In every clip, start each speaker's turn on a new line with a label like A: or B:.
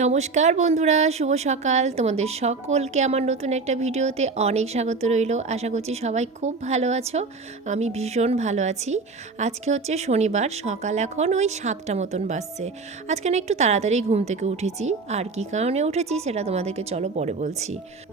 A: নমস্কার বন্ধুরা, শুভ সকাল। তোমাদের সকলকে আমার নতুন একটা ভিডিওতে অনেক স্বাগত রইল। আশা করছি সবাই খুব ভালো আছো, আমি ভীষণ ভালো আছি। আজকে হচ্ছে শনিবার, সকাল এখন ওই সাতটা মতন বাজছে। আজকে না একটু তাড়াতাড়ি ঘুম থেকে উঠেছি। আর কি কারণে উঠেছি সেটা তোমাদেরকে চলো পরে বলছি।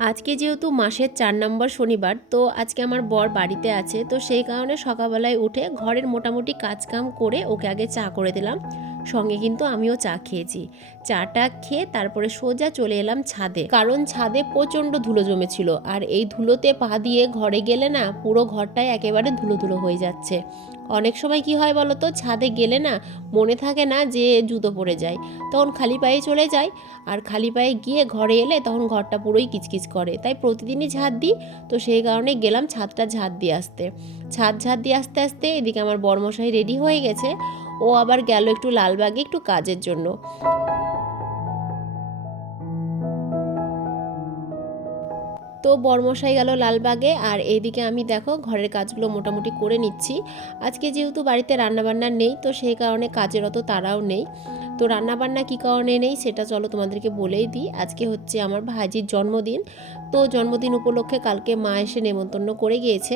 A: আজকে যেহেতু মাসের চার নম্বর শনিবার, তো আজকে আমার বর বাড়িতে আছে। তো সেই কারণে সকালবেলায় উঠে ঘরের মোটামুটি কাজকাম করে ওকে আগে চা করে দিলাম। সঙ্গে কিন্তু আমিও চা খেয়েছি। চাটা খেয়ে তারপরে সোজা চলে এলাম ছাদে। কারণ ছাদে প্রচণ্ড ধুলো জমেছিল। আর এই ধুলোতে পা দিয়ে ঘরে গেলে না পুরো ঘরটাই একেবারে ধুলো ধুলো হয়ে যাচ্ছে। অনেক সময় কি হয় বলো তো ছাদে গেলে না মনে থাকে না যে জুতো পরে যায়। তখন খালি পায়ে চলে যায়। আর খালি পায়ে গিয়ে ঘরে এলে তখন ঘরটা পুরোই কিচকিচ করে। তাই প্রতিদিনই ঝাঁট দিই। তো সেই কারণে গেলাম ছাদটা ঝাঁট দিয়ে আসতে। ছাদ ঝাঁট দিয়ে আস্তে আস্তে এদিকে আমার বরমশাই রেডি হয়ে গেছে। ও আবার গেল একটু লালবাগে একটু কাজের জন্য। তো বর্মশাই গেল লালবাগে আর এইদিকে আমি দেখো ঘরের কাজগুলো মোটামুটি করে নিচ্ছি। আজকে যেহেতু বাড়িতে রান্নাবান্না নেই, তো সেই কারণে কাজের অত তারাও নেই। তো রান্নাবান্না কী কারণে নেই সেটা চলো তোমাদেরকে বলেই দিই। আজকে হচ্ছে আমার ভাইজির জন্মদিন। তো জন্মদিন উপলক্ষে কালকে মা এসে নেমন্তন্ন করে গিয়েছে।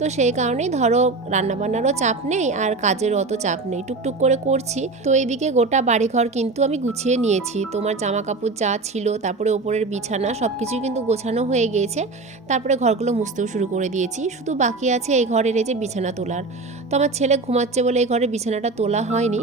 A: তো সেই কারণেই ধরো রান্নাবান্নারও চাপ নেই আর কাজেরও অত চাপ নেই। টুকটুক করে করছি। তো এদিকে গোটা বাড়িঘর কিন্তু আমি গুছিয়ে নিয়েছি। তোমার জামা কাপড় যা ছিল, তারপরে ওপরের বিছানা সব কিছুই কিন্তু গোছানো হয়ে গিয়েছে তারপরে ঘরগুলো মুছতেও শুরু করে দিয়েছি। শুধু বাকি আছে এই ঘরের এই যে বিছানা তোলার। তো আমার ছেলে ঘুমাচ্ছে বলে এই ঘরে বিছানাটা তোলা হয়নি।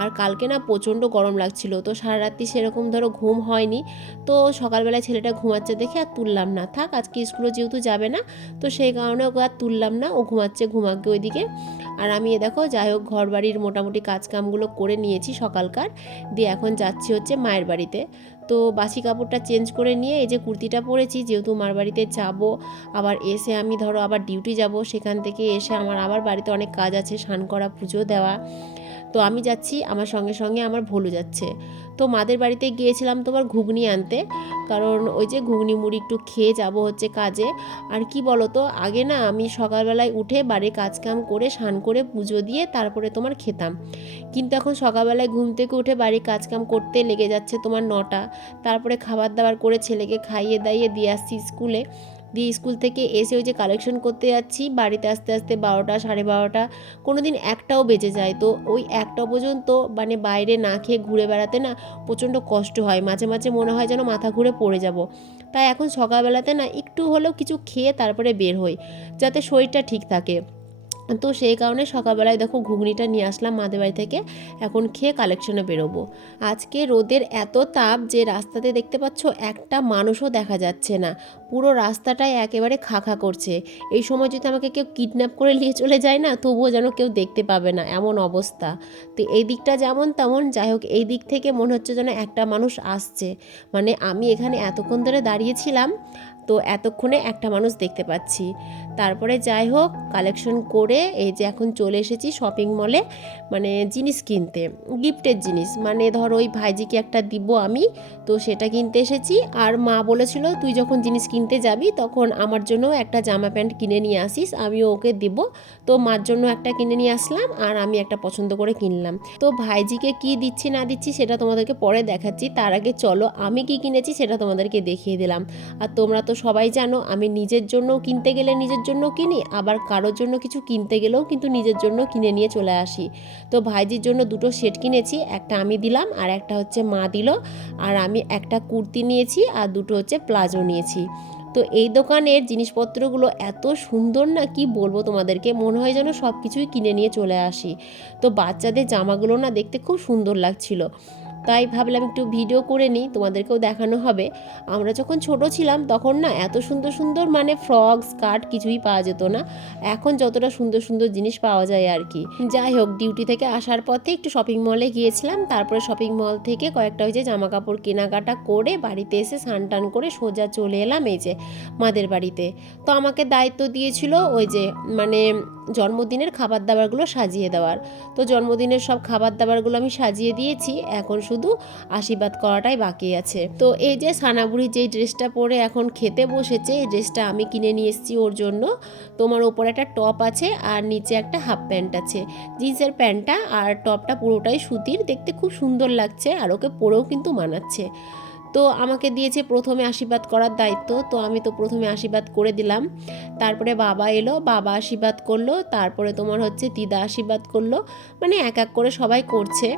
A: আর কালকে না প্রচণ্ড গরম লাগছিল, তো সারা রাত্রি সেরকম ধরো ঘুম হয়নি। তো সকালবেলায় ছেলেটা ঘুমাচ্ছে দেখে আর তুললাম না। থাক, আজকে স্কুলে যেহেতু যাবে না, তো সেই কারণে ওকে আর তুললাম না, ও ঘুমাচ্ছে ঘুমাকে ওইদিকে। আর আমি এ দেখো, যাই হোক ঘর বাড়ির মোটামুটি কাজকামগুলো করে নিয়েছি সকালকার। দিয়ে এখন যাচ্ছি হচ্ছে মায়ের বাড়িতে। তো বাসি কাপড়টা চেঞ্জ করে নিয়ে এই যে কুর্তিটা পরেছি, যেহেতু মার বাড়িতে যাব, আবার এসে আমি ধরো আবার ডিউটি যাব, সেখান থেকে এসে আমার আবার বাড়িতে অনেক কাজ আছে, স্নান করা, পুজো দেওয়া। তো আমি যাচ্ছি, আমার সঙ্গে সঙ্গে আমার ভোলু যাচ্ছে। তো মাদের বাড়িতে গিয়েছিলাম তোমার ঘুগনি আনতে, কারণ ওই যে ঘুগনি মুড়ি একটু খেয়ে যাব হচ্ছে কাজে। আর কি বলো তো আগে না আমি সকালবেলায় উঠে বাড়ির কাজকাম করে, স্নান করে পুজো দিয়ে তারপরে তোমার খেতাম। কিন্তু এখন সকালবেলায় ঘুম থেকে উঠে বাড়ির কাজকাম করতে লেগে যাচ্ছে তোমার নটা। তারপরে খাবার দাবার করে ছেলেকে খাইয়ে দাইয়ে দিয়ে আসছি স্কুলে। দিয়ে স্কুল থেকে এসে ওই যে কালেকশন করতে যাচ্ছি। বাড়িতে আস্তে আস্তে বারোটা, সাড়ে বারোটা কোনো দিন একটাও বেজে যায়। তো ওই একটা পর্যন্ত মানে বাইরে না খেয়ে ঘুরে বেড়াতে না প্রচণ্ড কষ্ট হয়। মাঝে মাঝে মনে হয় যেন মাথা ঘুরে পড়ে যাব। তাই এখন সকালবেলাতে না একটু হলেও কিছু খেয়ে তারপরে বের হই, যাতে শরীরটা ঠিক থাকে। তো সেই কারণে সকালবেলায় দেখো ঘুগনিটা নিয়ে আসলাম মাদের বাড়ি থেকে। এখন খেয়ে কালেকশনে বেরোবো। আজকে রোদের এত তাপ যে রাস্তাতে দেখতে পাচ্ছ একটা মানুষও দেখা যাচ্ছে না। পুরো রাস্তাটাই একেবারে খাখা করছে। এই সময় যদি আমাকে কেউ কিডন্যাপ করে নিয়ে চলে যায় না, তবুও যেন কেউ দেখতে পাবে না, এমন অবস্থা। তো এই দিকটা যেমন তেমন, যাই হোক, এই দিক থেকে মনে হচ্ছে যেন একটা মানুষ আসছে। মানে আমি এখানে এতক্ষণ ধরে দাঁড়িয়েছিলাম তো এতক্ষণে একটা মানুষ দেখতে পাচ্ছি। তারপরে যাই হোক কালেকশন করে এই যে এখন চলে এসেছি শপিং মলে মানে জিনিস কিনতে, গিফটের জিনিস। মানে ধর ওই ভাইজিকে একটা দিব আমি, তো সেটা কিনতে এসেছি। আর মা বলেছিল, তুই যখন জিনিস কিনতে যাবি, তখন আমার জন্য একটা জামা প্যান্ট কিনে নিয়ে আসিস, আমিও ওকে দিব। তো মার জন্য একটা কিনে নিয়ে আসলাম, আর আমি একটা পছন্দ করে কিনলাম। তো ভাইজিকে কি দিচ্ছি, না দিচ্ছি, সেটা তোমাদেরকে পরে দেখাচ্ছি। তার আগে চলো, আমি কি কিনেছি, সেটা তোমাদেরকে দেখিয়ে দিলাম। আর তোমরা তো সবাই জানো, আমি নিজের জন্য কিনতে গেলে নিজের জন্য কিনি, আবার কারোর জন্য কিছু কিনতে গেলেও কিন্তু নিজের জন্য কিনে নিয়ে চলে আসি। তো ভাইজির জন্য দুটো সেট কিনেছি, একটা আমি দিলাম আর একটা হচ্ছে মা দিল। আর আমি একটা কুর্তি নিয়েছি আর দুটো হচ্ছে প্লাজো নিয়েছি। তো এই দোকানের জিনিসপত্রগুলো এত সুন্দর না কি বলব তোমাদেরকে, মনে হয় যেন সব কিছুই কিনে নিয়ে চলে আসি। তো বাচ্চাদের জামাগুলো না দেখতে খুব সুন্দর লাগছিল। তাই ভাবলাম একটু ভিডিও করে নিই, তোমাদেরকেও দেখানো হবে। আমরা যখন ছোট ছিলাম তখন না এত সুন্দর সুন্দর মানে ফ্রক স্কার্ট কিছুই পাওয়া যেত না। এখন যতটা সুন্দর সুন্দর জিনিস পাওয়া যায় আর কি। যাই হোক ডিউটি থেকে আসার পথে একটু শপিং মলে গিয়েছিলাম। তারপরে শপিং মল থেকে কয়েকটা ওই যে জামা কাপড় কেনাকাটা করে বাড়িতে এসে স্নান টান করে সোজা চলে এলাম এই যে মাদের বাড়িতে। তো আমাকে দায়িত্ব দিয়েছিল ওই যে মানে জন্মদিনের খাবার দাবারগুলো সাজিয়ে দেওয়ার। তো জন্মদিনের সব খাবার দাবারগুলো আমি সাজিয়ে দিয়েছি। এখন শুধু শুধু আশীর্বাদ করাটাই বাকি আছে। তো এই যে সানাবুড়ি যেই ড্রেসটা পরে এখন খেতে বসেছে, এই ড্রেসটা আমি কিনে নিয়ে এসেছি ওর জন্য। তোমার ওপরে একটা টপ আছে আর নিচে একটা হাফ প্যান্ট আছে। জিন্সের প্যান্টটা আর টপটা পুরোটাই সুতির, দেখতে খুব সুন্দর লাগছে আর ওকে পরেও কিন্তু মানাচ্ছে। তো আমাকে দিয়েছে প্রথমে আশীর্বাদ করার দায়িত্ব, তো আমি তো প্রথমে আশীর্বাদ করে দিলাম। তারপরে বাবা এলো, বাবা আশীর্বাদ করল, তারপরে তোমার হচ্ছে দিদা আশীর্বাদ করল। মানে এক এক করে সবাই করছে।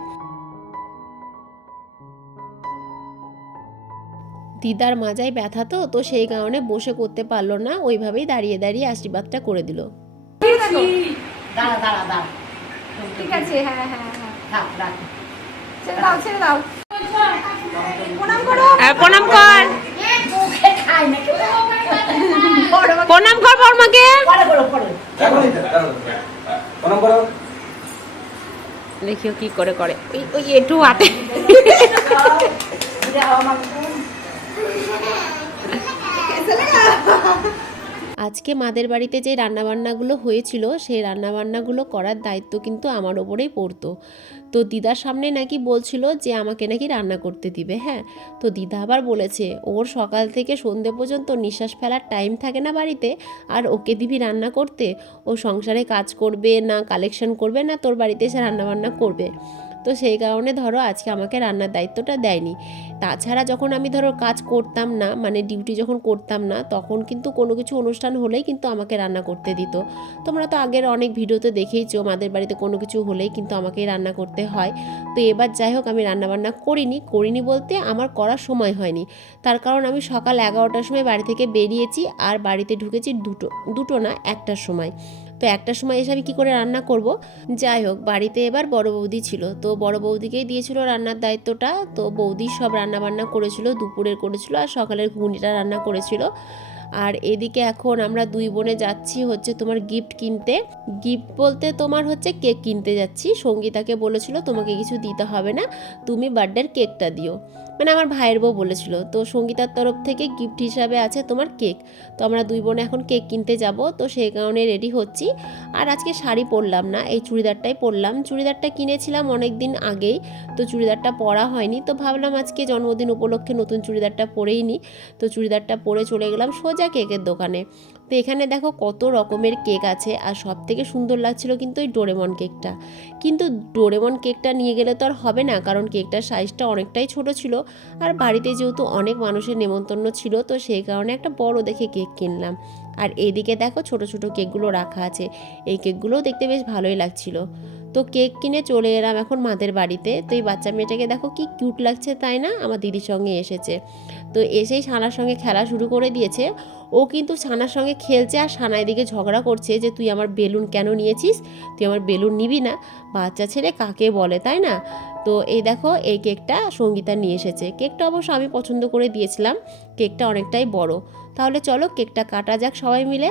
A: দিদার মাজায় ব্যথা তো তো সেই কারণে বসে করতে পারল না ওইভাবেই দাঁড়িয়ে দাঁড়িয়ে আশীর্বাদটা করে দিল।
B: দাঁড়া দাঁড়া দাঁড়া
C: ঠিক আছে হ্যাঁ হ্যাঁ হ্যাঁ।
B: রাখ
C: ছেড়ে দাও ছেড়ে দাও। প্রণাম করো।
A: প্রণাম কর।
B: মুখে খাই না কেউ
A: প্রণাম কর বর্মাকে।
B: পরে করো পরে
D: এখনই তো, দাঁড়াও, দাঁড়াও। প্রণাম করো।
A: দেখিও কি করে করে। ওই ওই একটু হাতে। আজকে মাদের বাড়িতে যে রান্নাবান্নাগুলো হয়েছিল, সেই রান্নাবান্নাগুলো করার দায়িত্ব কিন্তু আমার ওপরেই পড়তো। তো দিদার সামনে নাকি বলছিল যে আমাকে নাকি রান্না করতে দিবে হ্যাঁ? তো দিদা আবার বলেছে, ওর সকাল থেকে সন্ধে পর্যন্ত নিঃশ্বাস ফেলার টাইম থাকে না বাড়িতে, আর ওকে দিবি রান্না করতে। ও সংসারে কাজ করবে না কালেকশন করবে না, তোর বাড়িতে এসে রান্নাবান্না করবে। তো সেই কারণে ধরো আজকে আমাকে রান্নার দায়িত্বটা দেয়নি। তাছাড়া যখন আমি ধরো কাজ করতাম না মানে ডিউটি যখন করতাম না, তখন কিন্তু কোনো কিছু অনুষ্ঠান হলেই কিন্তু আমাকে রান্না করতে দিত। তোমরা তো আগের অনেক ভিডিওতে দেখেইছো, আমাদের বাড়িতে কোনো কিছু হলেই কিন্তু আমাকেই রান্না করতে হয়। তো এবার যাই হোক, আমি রান্নাবান্না করিনি। করিনি বলতে আমার করার সময় হয়নি। তার কারণ আমি সকাল এগারোটার সময় বাড়ি থেকে বেরিয়েছি, আর বাড়িতে ঢুকেছি দুটো দুটো না, একটার সময়। তো একটা সময় এসে আমি কী করে রান্না করব? যাই হোক, বাড়িতে এবার বড় বৌদি ছিল। তো বড় বৌদিকেই দিয়েছিল রান্নার দায়িত্বটা। তো বৌদি সব রান্না বান্না করেছিল, দুপুরের করেছিল আর সকালের ঘুগনিটা রান্না করেছিল। আর এদিকে এখন আমরা দুই বোনে যাচ্ছি হচ্ছে তোমার গিফট কিনতে। গিফট বলতে তোমার হচ্ছে কেক কিনতে যাচ্ছি। সঙ্গীতাকে বলেছিল তোমাকে কিছু দিতে হবে না, তুমি বার্থডের কেকটা দিও। মানে আমার ভাইয়ের বউ বলেছিল। তো সঙ্গীতার তরফ থেকে গিফট হিসাবে আছে তোমার কেক তো আমরা দুই বোনে এখন কেক কিনতে যাব। তো সেই কারণে রেডি হচ্ছি। আর আজকে শাড়ি পরলাম না, এই চুড়িদারটাই পরলাম। চুড়িদারটা কিনেছিলাম অনেক দিন আগেই, তো চুড়িদারটা পরা হয়নি। তো ভাবলাম আজকে জন্মদিন উপলক্ষে নতুন চুড়িদারটা পরেই নি। তো চুড়িদারটা পরে চলে গেলাম সোজা কেকের দোকানে। তো এখানে দেখো কত রকমের কেক আছে আর সব থেকে সুন্দর লাগছিল কিন্তু ওই ডোরেমন কেকটা। কিন্তু ডোরেমন কেকটা নিয়ে গেলে তো আর হবে না কারণ কেকটার সাইজটা অনেকটাই ছোট ছিল আর বাড়িতে যেহেতু অনেক মানুষের নেমন্তন্ন ছিল তো সেই কারণে একটা বড় দেখে কেক কিনলাম। আর এদিকে দেখো ছোট ছোট কেকগুলো রাখা আছে। এই কেকগুলোও দেখতে বেশ ভালোই লাগছিল। তো কেক কিনে চলে এলাম এখন মাদের বাড়িতে তো এই বাচ্চা মেয়েটাকে দেখো কি কিউট লাগছে তাই না আমার দিদির সঙ্গে এসেছে তো এসেই সানার সঙ্গে খেলা শুরু করে দিয়েছে ও কিন্তু সানার সঙ্গে খেলছে আর সানা এদিকে ঝগড়া করছে যে তুই আমার বেলুন কেন নিয়েছিস তুই আমার বেলুন নিবি না বাচ্চা ছেলে কাকে বলে তাই না তো এই দেখো এই কেকটা সঙ্গীতা নিয়ে এসেছে কেকটা অবশ্য আমি পছন্দ করে দিয়েছিলাম কেকটা অনেকটাই বড় তাহলে চলো কেকটা কাটা যাক সবাই মিলে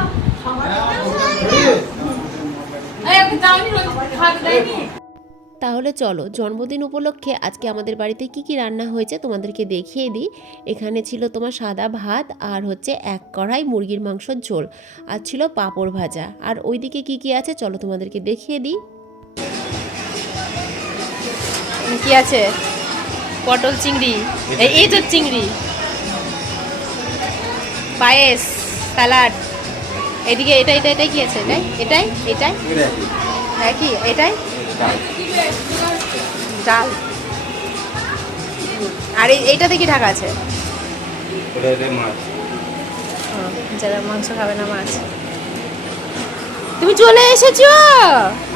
A: তাহলে চলো জন্মদিন উপলক্ষে আজকে আমাদের বাড়িতে কি কি রান্না হয়েছে তোমাদেরকে দেখিয়ে দিই। এখানে ছিল তোমার সাদা ভাত আর হচ্ছে এক কড়াই মুরগির মাংসর ঝোল আর ছিল পাঁপড় ভাজা। আর ওইদিকে কি কি আছে চলো তোমাদেরকে দেখিয়ে দিই। কি আছে? পটল চিংড়ি। এই- তো চিংড়ি। পায়েস স্যালাড। এদিকে এটা এটা এটাই কি আছে? এটাই এটাই? এটাই। হ্যাঁ কি? এটাই। ডাল। আর এই- এইটাতে কি ঢাকা আছে? যারা মাংস খাবে না মাছ। তুমি চলে এসেছ!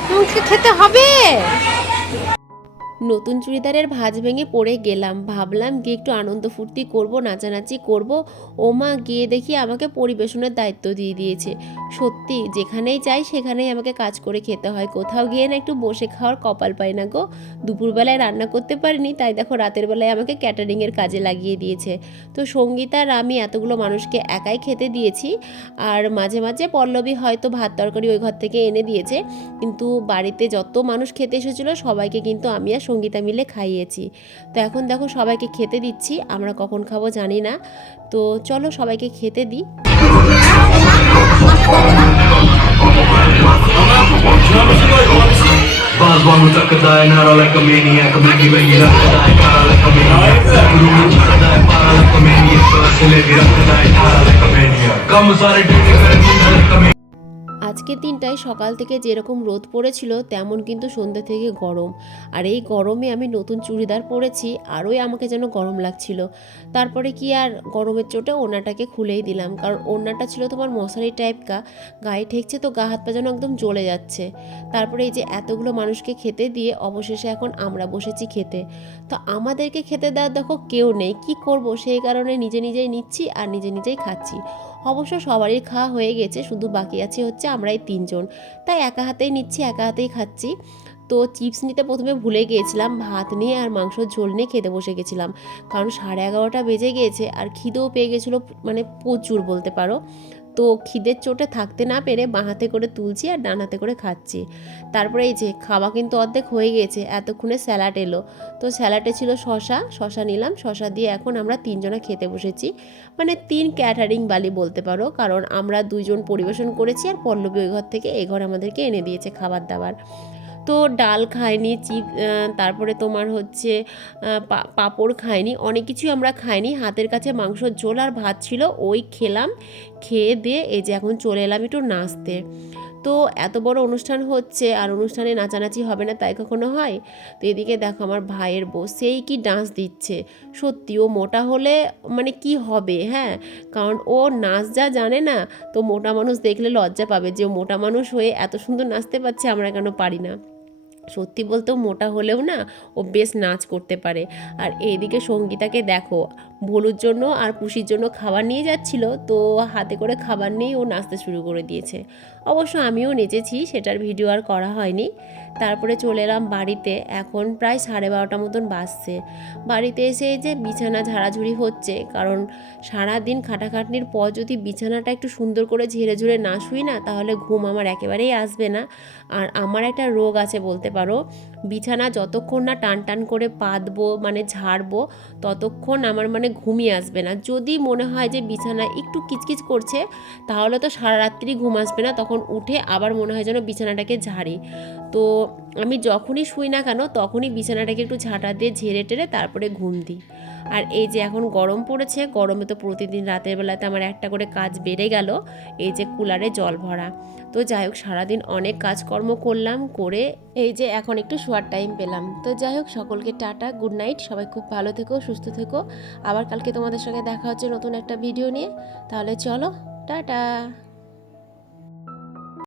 A: তোমাকে খেতে হবে! নতুন চুড়িদারের ভাঁজ ভেঙে পড়ে গেলাম। ভাবলাম, গিয়ে একটু আনন্দ ফুর্তি করব, নাচানাচি করব। ও মা গিয়ে দেখি আমাকে পরিবেশনের দায়িত্ব দিয়ে দিয়েছে। সত্যি, যেখানেই যাই সেখানেই আমাকে কাজ করে খেতে হয়। কোথাও গিয়ে না একটু বসে খাওয়ার কপাল পাই না গো। দুপুরবেলায় রান্না করতে পারিনি, তাই দেখো রাতের বেলায় আমাকে ক্যাটারিংয়ের কাজে লাগিয়ে দিয়েছে। তো সঙ্গীতার আমি এতগুলো মানুষকে একাই খেতে দিয়েছি। আর মাঝে মাঝে পল্লবী হয়তো ভাত তরকারি ওই ঘর থেকে এনে দিয়েছে। কিন্তু বাড়িতে যত মানুষ খেতে এসেছিল, সবাইকে কিন্তু আমি আর সঙ্গীতা মিলে খাইয়েছি। তো এখন দেখো সবাইকে খেতে দিচ্ছি, আমরা কখন খাব জানি না। তো চলো সবাইকে খেতে দিই। আজকের দিনটায় সকাল থেকে যেরকম রোদ পড়েছিল, তেমন কিন্তু সন্ধ্যে থেকে গরম। আর এই গরমে আমি নতুন চুড়িদার পরেছি, আরোই আমাকে যেন গরম লাগছিল। তারপরে কি আর গরমের চোটে ওনাটাকে খুলেই দিলাম, কারণ ওনাটা ছিল তোমার মশারি টাইপকা গায়ে ঠেকছে তো গা, হাত পা যেন একদম জ্বলে যাচ্ছে। তারপরে এই যে এতগুলো মানুষকে খেতে দিয়ে অবশেষে এখন আমরা বসেছি খেতে। তো আমাদেরকে খেতে দেওয়ার দেখো কেউ নেই, কি করব? সেই কারণে নিজে নিজেই নিচ্ছি আর নিজে নিজেই খাচ্ছি। অবশ্য সবারই খাওয়া হয়ে গেছে, শুধু বাকি আছে হচ্ছে আমরাই তিনজন। তাই একা হাতেই নিচ্ছি, একা হাতেই খাচ্ছি। তো চিপস নিতে প্রথমে ভুলে গিয়েছিলাম, ভাত নিয়ে আর মাংস ঝোল নিয়ে খেতে বসে গেছিলাম। কারণ সাড়ে এগারোটা বেজে গিয়েছে আর খিদেও পেয়ে গেছিল মানে প্রচুর বলতে পারো। তো খিদের চোটে থাকতে না পেরে বাঁ হাতে করে তুলছি আর ডান হাতে করে খাচ্ছি। তারপরে এই যে, খাওয়া কিন্তু অর্ধেক হয়ে গেছে, এতক্ষণে স্যালাড এলো। তো স্যালাডে ছিল শশা শশা নিলাম শশা দিয়ে এখন আমরা তিনজনে খেতে বসেছি। মানে তিন ক্যাটারিং বালি বলতে পারো, কারণ আমরা দুজন পরিবেশন করেছি আর পল্লবী ওই ঘর থেকে এ ঘর আমাদেরকে এনে দিয়েছে খাবার দাবার। তো ডাল খাইনি, চিপ তারপরে তোমার হচ্ছে পাঁপড় খাইনি, অনেক কিছুই আমরা খাইনি। হাতের কাছে মাংসর ঝোল আর ভাত ছিল, ওই খেলাম, খেয়ে দিয়ে এই যে এখন চলে এলাম একটু নাচতে। তো এত বড় অনুষ্ঠান হচ্ছে, আর অনুষ্ঠানে নাচানাচি হবে না তাই কখনো হয়? তো এদিকে দেখো আমার ভাইয়ের বউ, সেই কি ডান্স দিচ্ছে। সত্যি, ও মোটা হলে মানে কি হবে হ্যাঁ? কারণ ও নাচ যা জানে না, তো মোটা মানুষ দেখলে লজ্জা পাবে যে মোটা মানুষ হয়ে এত সুন্দর নাচতে পারছে, আমরা কেন পারি না? সত্যি বলতে মোটা হলেও না ও বেশ নাচ করতে পারে। আর এইদিকে সঙ্গীতাকে দেখো, ভলুর জন্য আর পুষির জন্য খাবার নিয়ে যাচ্ছিল, তো হাতে করে খাবার নিয়ে ও নাচতে শুরু করে দিয়েছে। অবশ্য আমিও নেচেছি, সেটার ভিডিও আর করা হয়নি। তারপরে চলে এলাম বাড়িতে। এখন প্রায় সাড়ে বারোটা মতন বাজছে। বাড়িতে এসে এই যে বিছানা ঝাড়াঝুড়ি হচ্ছে, কারণ সারা দিন খাটাখাটনির পর যদি বিছানাটা একটু সুন্দর করে ঝেড়ে ঝুড়ে না শুই না, তাহলে ঘুম আমার একেবারেই আসবে না। আর আমার একটা রোগ আছে বলতে পারো। বিছানা যতক্ষণ না টান টান করে পাতবো মানে ঝাড়বো, ততক্ষণ আমার মানে ঘুমিয়ে আসবে না। যদি মনে হয় যে বিছানা একটু কিচকিচ করছে, তাহলে তো সারা রাত্রি ঘুম আসবে না। তখন উঠে আবার মনে হয় যেন বিছানাটাকে ঝাড়ি। তো আমি যখনই শুই না কেন, তখনই বিছানাটাকে একটু ঝাঁটা দিয়ে ঝেড়ে টেরে তারপরে ঘুম দিই। আর এই যে এখন গরম পড়েছে, গরমে তো প্রতিদিন রাতের বেলাতে আমার একটা করে কাজ বেড়ে গেল, এই যে কুলারে জল ভরা। তো যাই হোক, সারাদিন অনেক কাজকর্ম করলাম, করে এই যে এখন একটু শোয়ার টাইম পেলাম। তো যাই হোক, সকলকে টাটা গুড নাইট সবাই খুব ভালো থেকো, সুস্থ থেকো। আবার কালকে তোমাদের সঙ্গে দেখা হচ্ছে নতুন একটা ভিডিও নিয়ে। তাহলে চলো, টাটা।